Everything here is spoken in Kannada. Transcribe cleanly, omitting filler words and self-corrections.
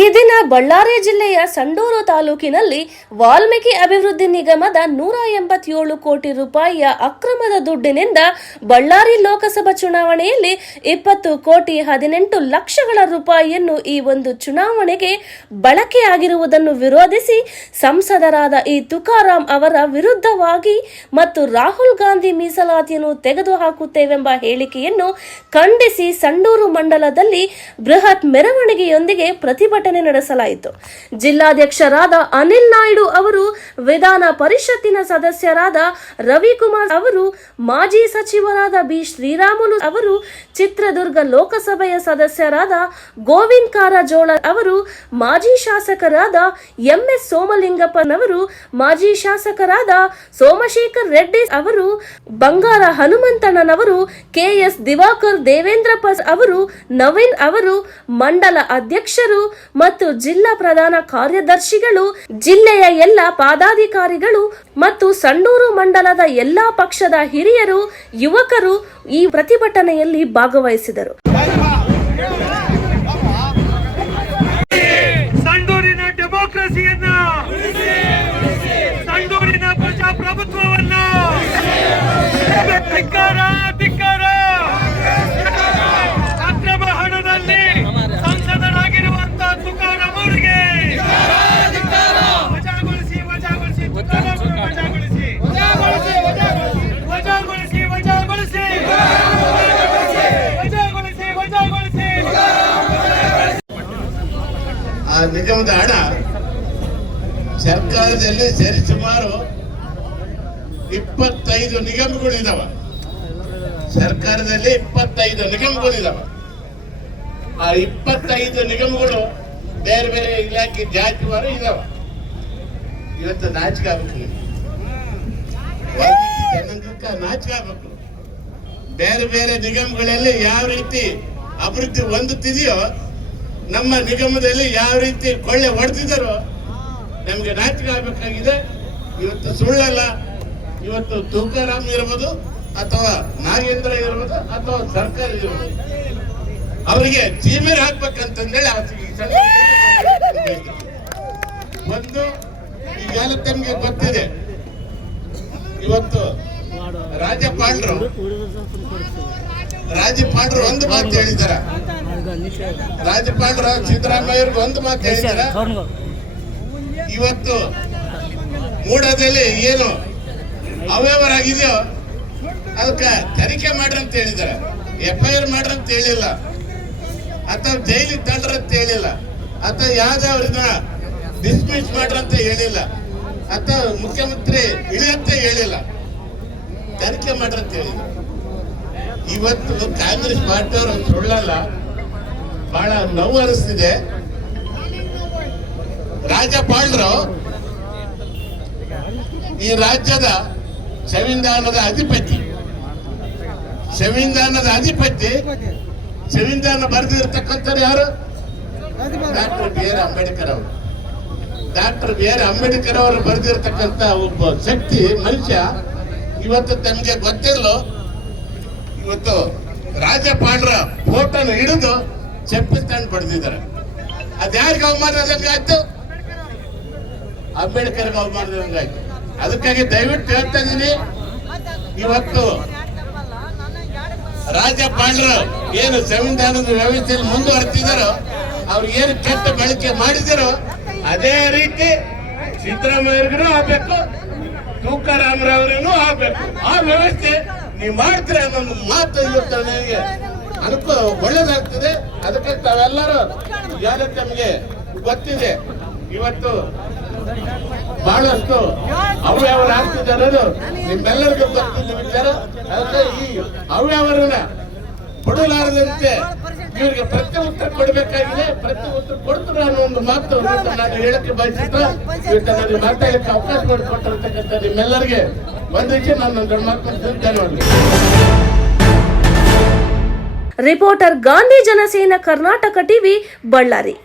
ಈ ದಿನ ಬಳ್ಳಾರಿ ಜಿಲ್ಲೆಯ ಸಂಡೂರು ತಾಲೂಕಿನಲ್ಲಿ ವಾಲ್ಮೀಕಿ ಅಭಿವೃದ್ಧಿ ನಿಗಮದ 187 ಕೋಟಿ ರೂಪಾಯಿಯ ಅಕ್ರಮದ ದುಡ್ಡಿನಿಂದ ಬಳ್ಳಾರಿ ಲೋಕಸಭಾ ಚುನಾವಣೆಯಲ್ಲಿ 20 ಕೋಟಿ 18 ಲಕ್ಷಗಳ ರೂಪಾಯಿಯನ್ನು ಈ ಒಂದು ಚುನಾವಣೆಗೆ ಬಳಕೆಯಾಗಿರುವುದನ್ನು ವಿರೋಧಿಸಿ ಸಂಸದರಾದ ಈ ತುಕಾರಾಂ ಅವರ ವಿರುದ್ಧವಾಗಿ ಮತ್ತು ರಾಹುಲ್ ಗಾಂಧಿ ಮೀಸಲಾತಿಯನ್ನು ತೆಗೆದುಹಾಕುತ್ತೇವೆಂಬ ಹೇಳಿಕೆಯನ್ನು ಖಂಡಿಸಿ ಸಂಡೂರು ಮಂಡಲದಲ್ಲಿ ಬೃಹತ್ ಮೆರವಣಿಗೆಯೊಂದಿಗೆ ಪ್ರತಿಭಟನೆ ನಡೆಸಲಾಯಿತು. ಜಿಲ್ಲಾಧ್ಯಕ್ಷರಾದ ಅನಿಲ್ ನಾಯ್ಡು ಅವರು, ವಿಧಾನ ಪರಿಷತ್ತಿನ ಸದಸ್ಯರಾದ ರವಿಕುಮಾರ್ ಅವರು, ಮಾಜಿ ಸಚಿವರಾದ ಬಿ ಶ್ರೀರಾಮುಲು ಅವರು, ಚಿತ್ರದುರ್ಗ ಲೋಕಸಭೆಯ ಸದಸ್ಯರಾದ ಗೋವಿಂದ್ ಕಾರಜೋಳ ಅವರು, ಮಾಜಿ ಶಾಸಕರಾದ ಎಂಎಸ್ ಸೋಮಲಿಂಗಪ್ಪನವರು, ಮಾಜಿ ಶಾಸಕರಾದ ಸೋಮಶೇಖರ್ ರೆಡ್ಡಿ ಅವರು, ಬಂಗಾರ ಹನುಮಂತಣ್ಣನವರು, ಕೆಎಸ್ ದಿವಾಕರ್ ದೇವೇಂದ್ರಪ್ಪ ಅವರು, ನವೀನ್ ಅವರು, ಮಂಡಲ ಅಧ್ಯಕ್ಷರು ಮತ್ತು ಜಿಲ್ಲಾ ಪ್ರಧಾನ ಕಾರ್ಯದರ್ಶಿಗಳು, ಜಿಲ್ಲೆಯ ಎಲ್ಲ ಪದಾಧಿಕಾರಿಗಳು ಮತ್ತು ಸಂಡೂರು ಮಂಡಲದ ಎಲ್ಲಾ ಪಕ್ಷದ ಹಿರಿಯರು, ಯುವಕರು ಈ ಪ್ರತಿಭಟನೆಯಲ್ಲಿ ಭಾಗವಹಿಸಿದರು. ಸಂಡೂರಿನ ಡೆಮೋಕ್ರಸಿಯನ್ನ, ಸಂಡೂರಿನ ಪ್ರಜಾಪ್ರಭುತ್ವವನ್ನ ಧಿಕ್ಕಾರ. ಅಕ್ರಮ ಹಣದಲ್ಲಿ ಸಂಸದರಾಗಿರುವಂತಹ ತುಕಾರಾಂ ಅವರಿಗೆ ಆ ನಿಗಮದ ಹಣ ಸರ್ಕಾರದಲ್ಲಿ ಸರಿಸುಮಾರು 25 ನಿಗಮಗಳಿದಾವ. ಸರ್ಕಾರದಲ್ಲಿ 25 ನಿಗಮಗಳಿದಾವ. ಆ 25 ನಿಗಮಗಳು ಬೇರೆ ಬೇರೆ ಇಲಾಖೆ ಜಾತಿವಾರು ಇದಾವ. ಇವತ್ತು ನಾಚಿಕೆ ಆಗ್ಬೇಕು, ನಾಚಿಕೆ ಆಗ್ಬೇಕು. ಬೇರೆ ಬೇರೆ ನಿಗಮಗಳಲ್ಲಿ ಯಾವ ರೀತಿ ಅಭಿವೃದ್ಧಿ ಹೊಂದುತ್ತಿದೆಯೋ, ನಮ್ಮ ನಿಗಮದಲ್ಲಿ ಯಾವ ರೀತಿ ಕೊಳ್ಳೆ ಹೊಡೆದಿದ್ದಾರೋ ನಮ್ಗೆ ನಾಚಿಕೆ ಆಗ್ಬೇಕಾಗಿದೆ. ಇವತ್ತು ಸುಳ್ಳಲ್ಲ, ಇವತ್ತು ತುಕಾರಾಂ ಇರ್ಬೋದು ಅಥವಾ ನಾಗೇಂದ್ರ ಇರ್ಬೋದು ಅಥವಾ ಸರ್ಕಾರ ಇರ್ಬೋದು, ಅವರಿಗೆ ಚೀಮೇರ್ ಹಾಕ್ಬೇಕಂತಂದೇಳಿ ಒಂದು ಈಗಾಗಲೇ ತಮಗೆ ಗೊತ್ತಿದೆ. ಇವತ್ತು ರಾಜ್ಯಪಾಲರು ಒಂದು ಮಾತು ಹೇಳಿದ್ದಾರೆ. ರಾಜ್ಯಪಾಲರು ಸಿದ್ದರಾಮಯ್ಯವ್ರಿಗೆ ಒಂದು ಮಾತು ಹೇಳಿದ್ದಾರೆ. ಇವತ್ತು ಮೂಡದಲ್ಲಿ ಏನು ಅವ್ಯವಹಾರ ಆಗಿದೆಯೋ ಅದಕ್ಕೆ ತನಿಖೆ ಮಾಡ್ರಿ ಅಂತ ಹೇಳಿದ್ದಾರೆ. FIR ಮಾಡ್ರಿ ಅಂತ ಹೇಳಿಲ್ಲ, ಅಥವಾ ಜೈಲಿಗೆ ತಳ್ಳ್ರಿ ಅಂತ ಹೇಳಿಲ್ಲ, ಅಥವಾ ಯಾವ್ದವ್ರನ್ನ ಡಿಸ್ಮಿಸ್ ಮಾಡ್ರಿ ಅಂತ ಹೇಳಿಲ್ಲ, ಅಥವಾ ಮುಖ್ಯಮಂತ್ರಿ ಇಳಿಯಂತ ಹೇಳಿಲ್ಲ, ತನಿಖೆ ಮಾಡ್ರಿ ಅಂತ ಹೇಳಿಲ್ಲ. ಇವತ್ತು ಕಾಂಗ್ರೆಸ್ ಪಾರ್ಟಿಯವರು ಸುಳ್ಳಲ್ಲ, ಬಹಳ ನೋವು ಅನಿಸ್ತಿದೆ. ರಾಜ್ಯಪಾಲರು ಈ ರಾಜ್ಯದ ಸಂವಿಧಾನದ ಅಧಿಪತಿ ಸಂವಿಧಾನ ಬರೆದಿರ್ತಕ್ಕಂಥವ್ರು ಯಾರು? ಡಾಕ್ಟರ್ ಬಿ ಆರ್ ಅಂಬೇಡ್ಕರ್ ಅವರು ಬರೆದಿರ್ತಕ್ಕಂಥ ಒಬ್ಬ ಶಕ್ತಿ ಮನುಷ್ಯ. ಇವತ್ತು ತಮಗೆ ಗೊತ್ತಿಲ್ಲೋ, ಇವತ್ತು ರಾಜ್ಯಪಾಲರ ಫೋಟೋನ ಹಿಡಿದು ಚಪ್ಪಿಸ್ತಾಂಡ್ ಬಡ್ದಿದ್ದಾರೆ. ಅದ್ಯಾರಿಗೆ ಅವಮಾನದಂಗಾಯ್ತು? ಅಂಬೇಡ್ಕರ್ಗೆ ಅವಮಾನದಂಗಾಯ್ತು. ಅದಕ್ಕಾಗಿ ದಯವಿಟ್ಟು ಹೇಳ್ತಾ ಇದ್ದೀನಿ, ಇವತ್ತು ರಾಜ್ಯಪಾಲರು ಏನು ಸಂವಿಧಾನದ ವ್ಯವಸ್ಥೆಯಲ್ಲಿ ಮುಂದುವರೆತಿದ್ದಾರೋ, ಅವ್ರು ಏನು ಕೆಟ್ಟ ಬಳಕೆ ಮಾಡಿದಾರೋ ಅದೇ ರೀತಿ ಸಿದ್ದರಾಮಯ್ಯರಿಗೂ ಆಗ್ಬೇಕು, ತುಕಾರಾಮರವರಿಗೂ ಆಗ್ಬೇಕು. ಆ ವ್ಯವಸ್ಥೆ ನೀವು ಮಾಡ್ತೀರ ಅನ್ನೋ ಮಾತು ಇವತ್ತು ನನಗೆ ಅನುಕೂಲ ಒಳ್ಳೇದಾಗ್ತದೆ. ಅದಕ್ಕೆ ತಾವೆಲ್ಲರೂ ಯಾರು ತಮಗೆ ಗೊತ್ತಿದೆ, ಇವತ್ತು ಬಹಳಷ್ಟು ಅವ್ಯವಹಾರ ಆಗ್ತಿದೆ ಅನ್ನೋದು ನಿಮ್ಮೆಲ್ಲರಿಗೂ ಗೊತ್ತಿದ್ದ ವಿಚಾರ. ಅದಕ್ಕೆ ಈ ಅವ್ಯವಹಾರನ ಬಿಡಲಾರದಂತೆ ಇವರಿಗೆ ಪ್ರತಿ ಉತ್ತರ ಕೊಡಬೇಕಾಗಿದೆ. ಪ್ರತಿ ಉತ್ತರ ಕೊಡ್ತಾರೆ ಅನ್ನೋ ಒಂದು ಮಾತು ನಾನು ಹೇಳಕ್ಕೆ ಬಯಸುತ್ತಾ ಇವತ್ತು ನನಗೆ ಮಾತಾಡಲಿಕ್ಕೆ ಅವಕಾಶ ಮಾಡಿಕೊಟ್ಟಿರ್ತಕ್ಕಂಥ ನಿಮ್ಮೆಲ್ಲರಿಗೆ ಒಂದಿಗೆ ನಾನು ದೊಡ್ಡ ಮಾತು ಧನ್ಯವಾದ. Reporter Gandhi Jana Sena Karnataka TV, Ballari.